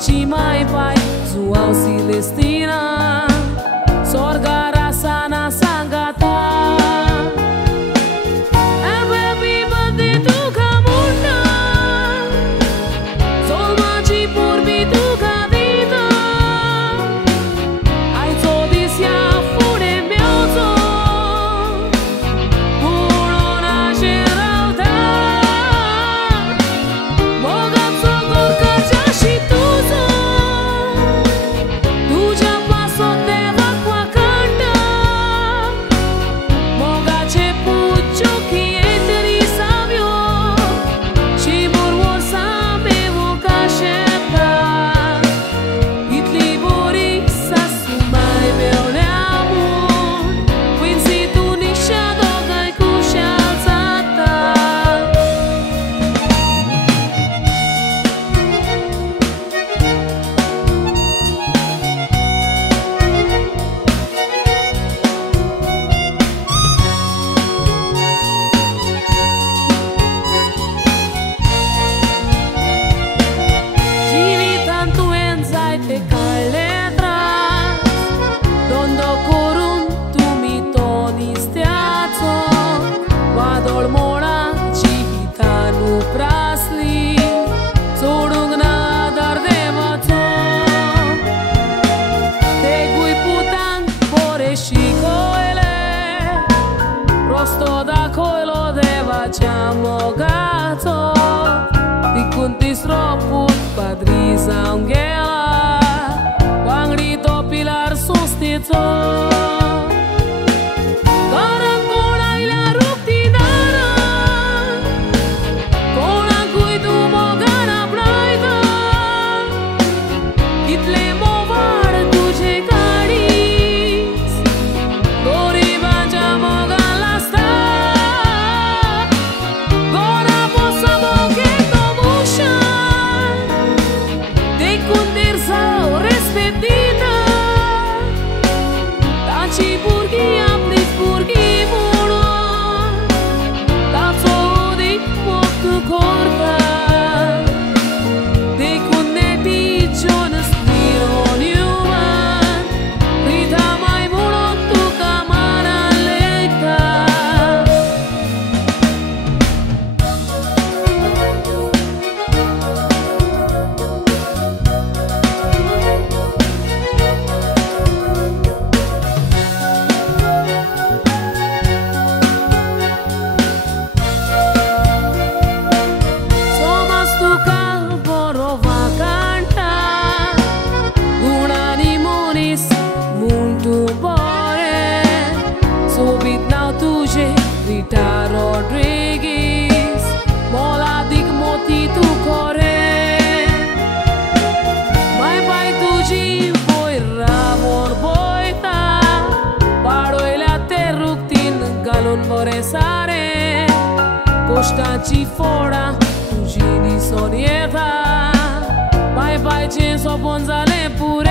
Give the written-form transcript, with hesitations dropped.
ci mai pai Zuau Celestina Sorga rasana sangata Happy birthday to Kamuna Solmaci purbi tu cadita Ai zodisia fune miauzo Purona gerauta Mogazzo gorka jashi tuzo Tuja paso deva qua canta Mogace puccio chi entri savio Ci mormor same vocascetta It libori sa sumai meu neamur Quinsi tu nisha dogai kushalzata Tanto enzai te letras Dondo corun tu mi toni stiazzo Vadol mona civitanu prasli Sodung na dar devaco Te gui putang pore shikoele Prosto da koilo deva chamo gato Di kunti stropul padrisa unghela Quangrito pilar sustito Garan cona la rutinara Cona cui tu mogana braida Itle movar tuce caris Gori baja mogan la sta Gora possa boche comusha Te kundir sau respetita Taci burgi apris burgi muno Tazo di motu corta Te kunneti jonas niron human Rita mai muno tu kamana leita Somas tu calvoro vacanta Unani munis muntu bore Subit now tuje Rita Rodriguez Mola dig moti tu core Mai pai tuji voi ramor boita Paroile a te ruktin galon bore sare Costaci fora Tujini sonieta Pai pai ce so bonzale pure